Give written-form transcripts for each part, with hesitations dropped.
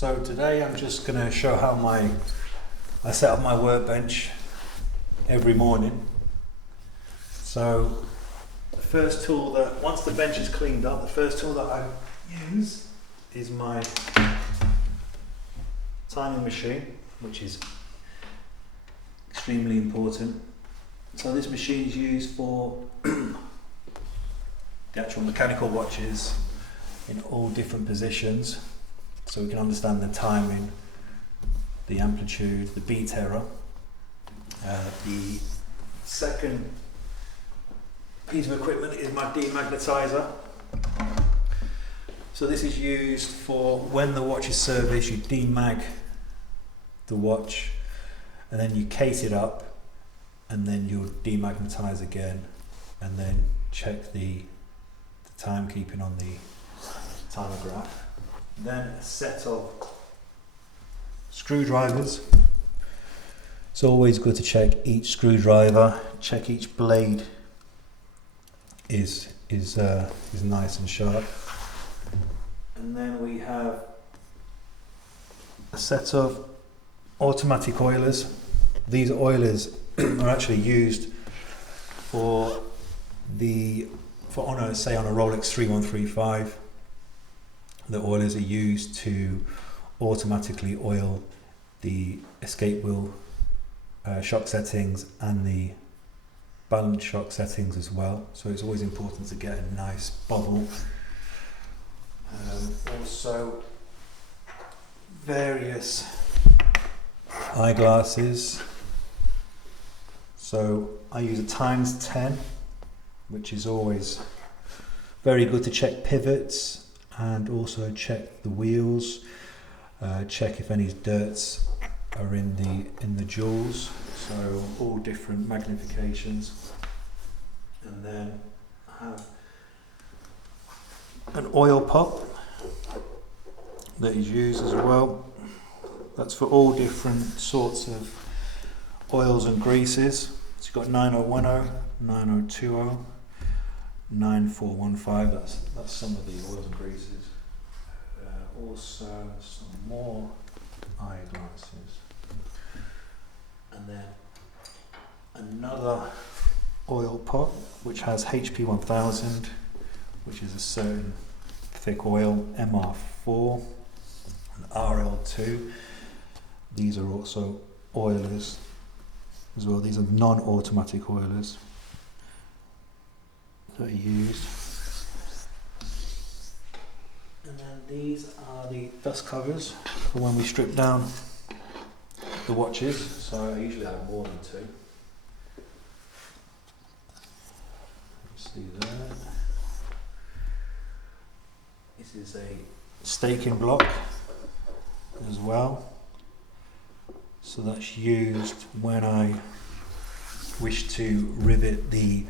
So today I'm just going to show how I set up my workbench every morning. So the first tool that, once the bench is cleaned up, the first tool that I use is my timing machine, which is extremely important. So this machine is used for the actual mechanical watches in all different positions, so we can understand the timing, the amplitude, the beat error. The second piece of equipment is my demagnetizer. So this is used for when the watch is serviced, you demag the watch and then you case it up, and then you'll demagnetize again and then check the timekeeping on the timograph. Then a set of screwdrivers. It's always good to check each screwdriver, check each blade is nice and sharp. And then we have a set of automatic oilers. These oilers are actually used on a Rolex 3135. The oilers are used to automatically oil the escape wheel shock settings and the balance shock settings as well. So it's always important to get a nice bubble. Also various eyeglasses. So I use a ×10, which is always very good to check pivots and also check the wheels, check if any dirts are in the jewels. So all different magnifications. And then I have an oil pop that is used as well. That's for all different sorts of oils and greases. So you've got 9010, 9020, 9415. That's some of the oils and greases. Also some more eyeglasses. And then another oil pot which has HP 1000, which is a certain thick oil, MR4 and RL2. These are also oilers as well. These are non-automatic oilers that are used. And then these are the dust covers for when we strip down the watches. So I usually have more than two. See there. This is a staking block as well. So that's used when I wish to rivet the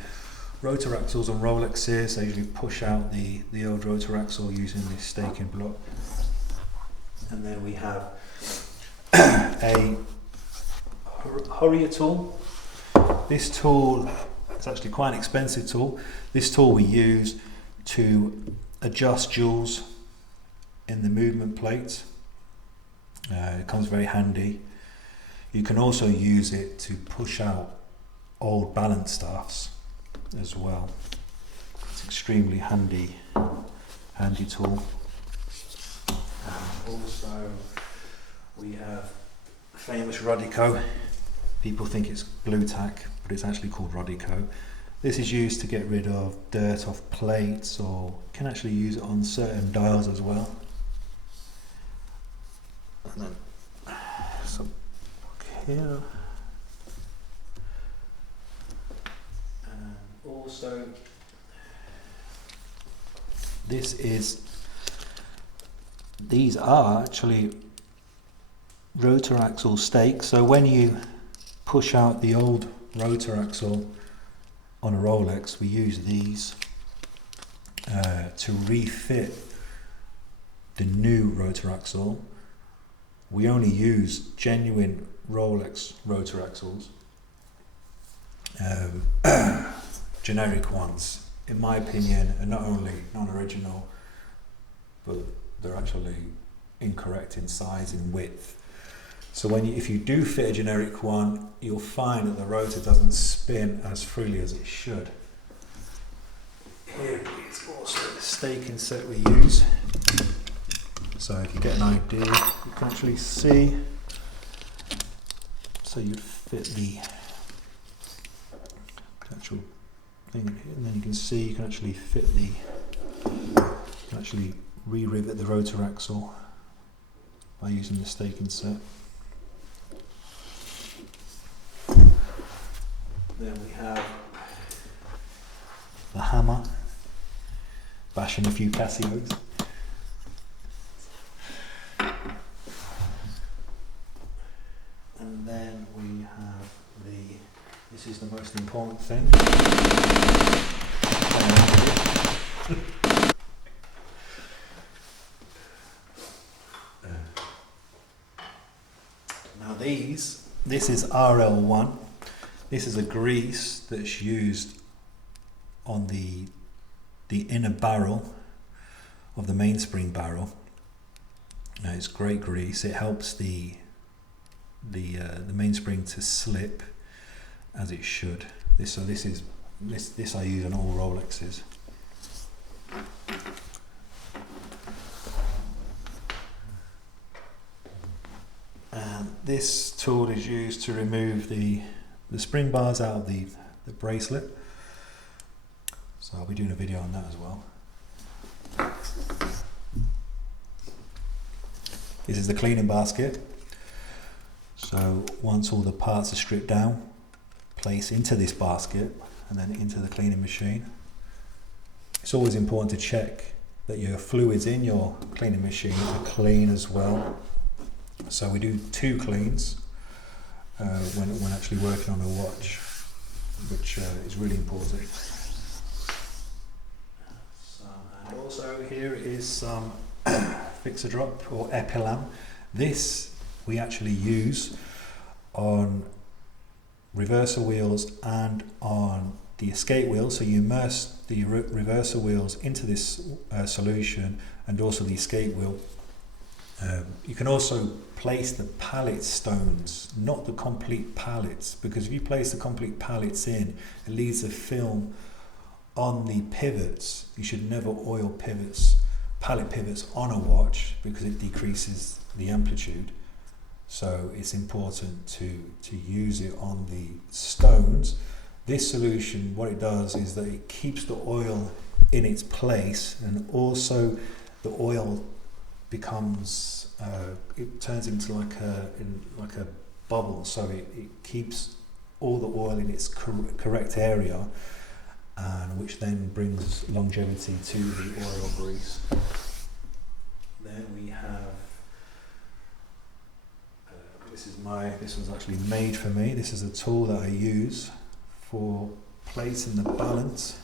rotor axles on Rolexes. I usually push out the old rotor axle using this staking block. And then we have a Hurrier tool. This tool is actually quite an expensive tool. This tool we use to adjust jewels in the movement plates. It comes very handy. You can also use it to push out old balance staffs as well. It's extremely handy tool. Also we have famous Rodico. People think it's blue tack, but it's actually called Rodico. This is used to get rid of dirt off plates, or can actually use it on certain dials as well. And then some here. And also these are actually rotor axle stakes. So when you push out the old rotor axle on a Rolex, we use these to refit the new rotor axle. We only use genuine Rolex rotor axles, generic ones, in my opinion, are not only non-original, but they're actually incorrect in size and width. So if you do fit a generic one, you'll find that the rotor doesn't spin as freely as it should. Here is also the staking set we use. So if you get an idea, you can actually see. So you'd fit the actual thing here, and then you can see you can actually fit re-rivet the rotor axle by using the staking set. Then we have the hammer, bashing a few Casios. And then we have this is the most important thing. Now this is RL1. This is a grease that's used on the inner barrel of the mainspring barrel. Now it's great grease. It helps the mainspring to slip as it should. This I use on all Rolexes. And this tool is used to remove the spring bars out of the bracelet. So I'll be doing a video on that as well. This is the cleaning basket. So once all the parts are stripped down, place into this basket and then into the cleaning machine. It's always important to check that your fluids in your cleaning machine are clean as well. So we do 2 cleans when actually working on a watch, which is really important. And also here is some fix-a-drop or epilam. This we actually use on reversal wheels and on the escape wheel. So you immerse the reversal wheels into this solution and also the escape wheel. You can also place the pallet stones, not the complete pallets, because if you place the complete pallets in, it leaves a film on the pivots. You should never oil pallet pivots on a watch because it decreases the amplitude. So it's important to use it on the stones. This solution, what it does is that it keeps the oil in its place, and also the oil becomes it turns into like a bubble, so it keeps all the oil in its correct area, and which then brings longevity to the oil grease. Then we have this was actually made for me. This is a tool that I use for placing the balance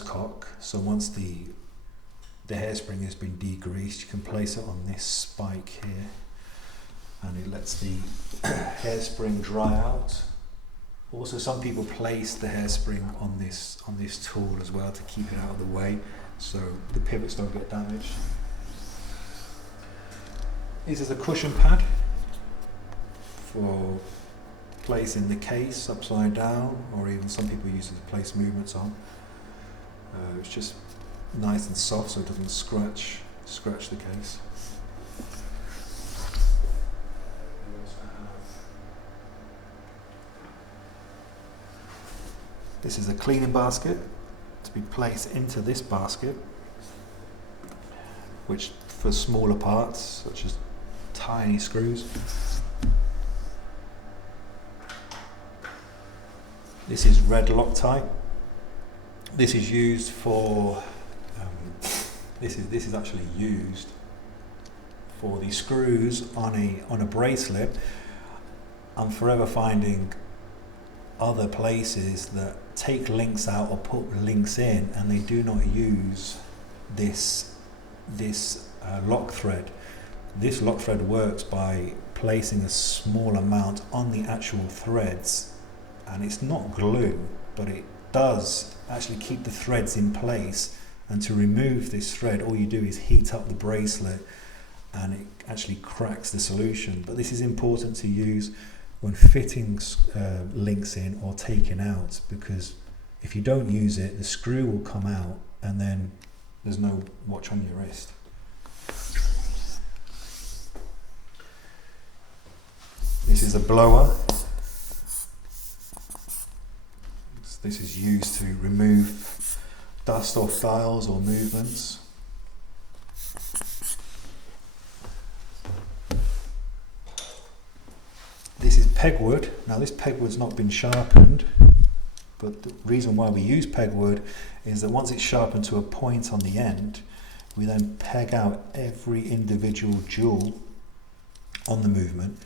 cock. So once the hairspring has been degreased, you can place it on this spike here, and it lets the hairspring dry out. Also, some people place the hairspring on this tool as well to keep it out of the way, so the pivots don't get damaged. This is a cushion pad for placing the case upside down, or even some people use it to place movements on. It's just nice and soft, so it doesn't scratch the case. This is a cleaning basket to be placed into this basket, which for smaller parts such as tiny screws. This is red Loctite. This is used for this is actually used for the screws on a bracelet. I'm forever finding other places that take links out or put links in, and they do not use this lock thread. This lock thread works by placing a small amount on the actual threads, and it's not glue, but it does actually keep the threads in place. And to remove this thread, all you do is heat up the bracelet and it actually cracks the solution. But this is important to use when fitting links in or taking out, because if you don't use it, the screw will come out and then there's no watch on your wrist. This is a blower. This is used to remove dust off dials or movements. This is pegwood. Now this pegwood's not been sharpened, but the reason why we use pegwood is that once it's sharpened to a point on the end, we then peg out every individual jewel on the movement.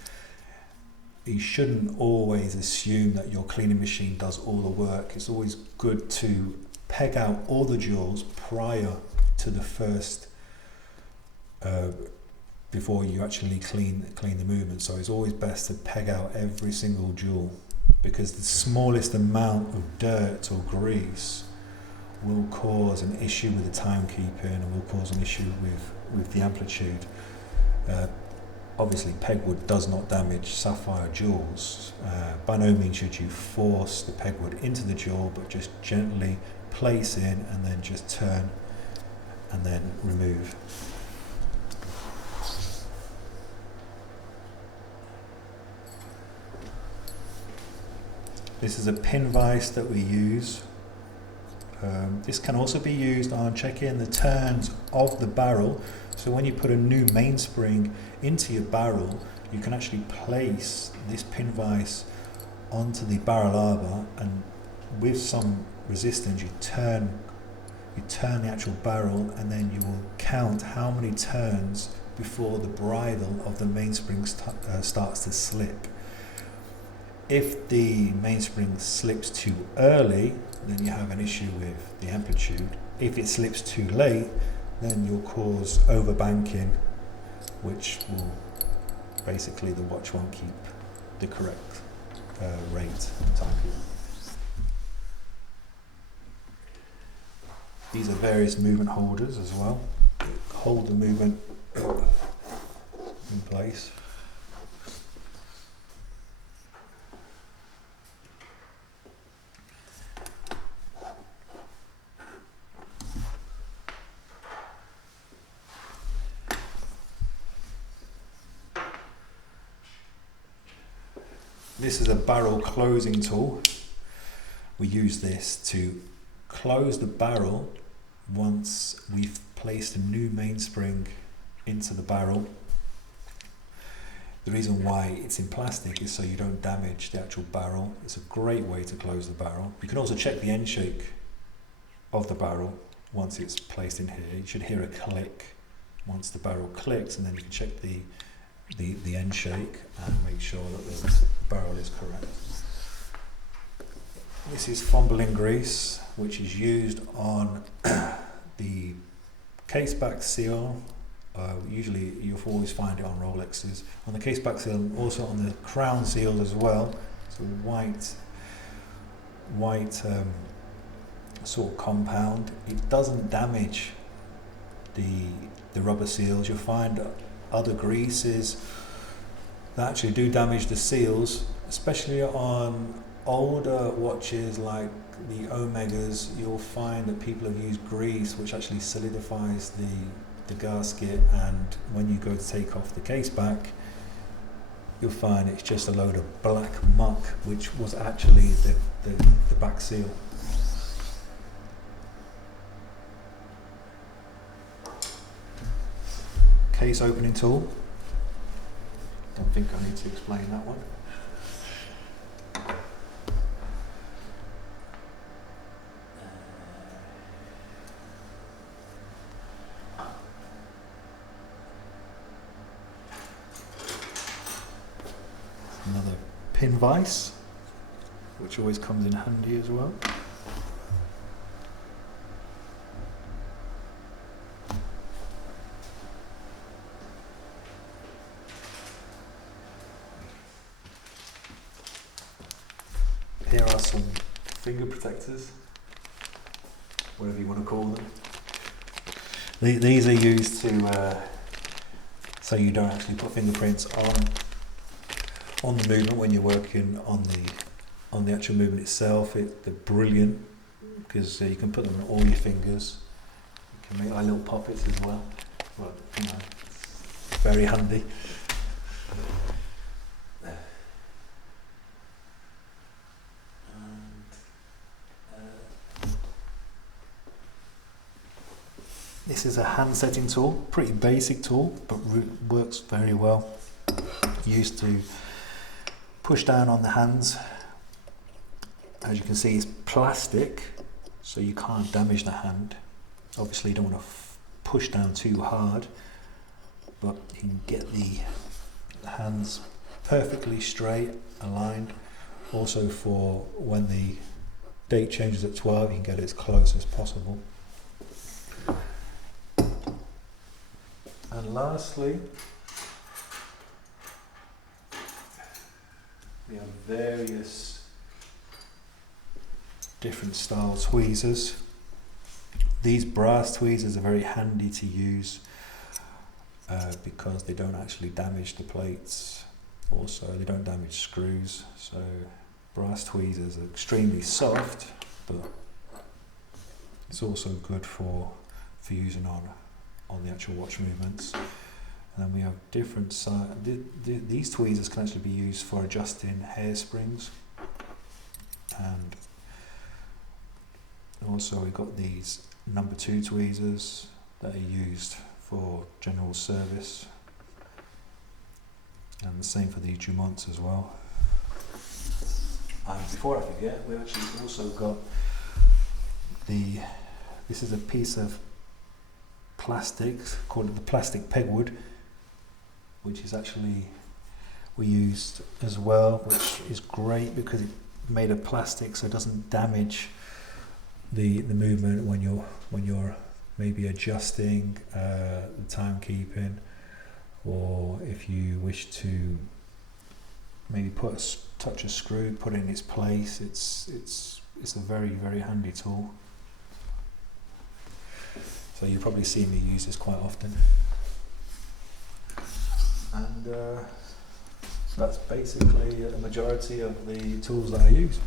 You shouldn't always assume that your cleaning machine does all the work. It's always good to peg out all the jewels prior to the first, before you actually clean the movement. So it's always best to peg out every single jewel, because the smallest amount of dirt or grease will cause an issue with the timekeeping and will cause an issue with the amplitude. Obviously pegwood does not damage sapphire jewels. By no means should you force the pegwood into the jewel, but just gently place in and then just turn and then remove. This is a pin vise that we use. This can also be used on checking the turns of the barrel. So when you put a new mainspring into your barrel, you can actually place this pin vise onto the barrel arbor, and with some resistance you turn the actual barrel, and then you will count how many turns before the bridle of the mainspring starts to slip. If the mainspring slips too early, then you have an issue with the amplitude. If it slips too late, then you'll cause overbanking, which will basically, the watch won't keep the correct rate timekeeping. These are various movement holders as well. Hold the movement in place. This is a barrel closing tool. We use this to close the barrel once we've placed a new mainspring into the barrel. The reason why it's in plastic is so you don't damage the actual barrel. It's a great way to close the barrel. You can also check the end shake of the barrel once it's placed in here. You should hear a click once the barrel clicks, and then you can check the end shake and make sure that the barrel is correct. This is fumbling grease, which is used on the case back seal. Usually you'll always find it on Rolexes. On the case back seal, also on the crown seal as well. It's a white sort of compound. It doesn't damage the rubber seals. You'll find other greases that actually do damage the seals, especially on older watches like the Omegas. You'll find that people have used grease which actually solidifies the gasket, and when you go to take off the case back, you'll find it's just a load of black muck, which was actually the back seal. Case opening tool. Don't think I need to explain that one. Another pin vise, which always comes in handy as well. Here are some finger protectors, whatever you want to call them. These are used to so you don't actually put fingerprints on the movement when you're working on the actual movement itself. They're brilliant because you can put them on all your fingers. You can make like little pockets as well. But, you know, very handy. This is a hand setting tool, pretty basic tool, but works very well. Used to push down on the hands. As you can see, it's plastic, so you can't damage the hand. Obviously you don't want to push down too hard, but you can get the hands perfectly straight, aligned. Also for when the date changes at 12, you can get it as close as possible. And lastly, we have various different style tweezers. These brass tweezers are very handy to use because they don't actually damage the plates. Also, they don't damage screws. So brass tweezers are extremely soft, but it's also good for using on the actual watch movements. And then we have different size. These tweezers can actually be used for adjusting hairsprings, and also we've got these number 2 tweezers that are used for general service, and the same for the Dumonts as well. And before I forget, we actually also got this is a piece of plastic, called it the plastic Pegwood, which is actually we used as well, which is great because it's made of plastic, so it doesn't damage the movement when you're maybe adjusting the timekeeping, or if you wish to maybe touch a screw, put it in its place. It's a very, very handy tool. So you probably see me use this quite often. And that's basically a majority of the tools that I use.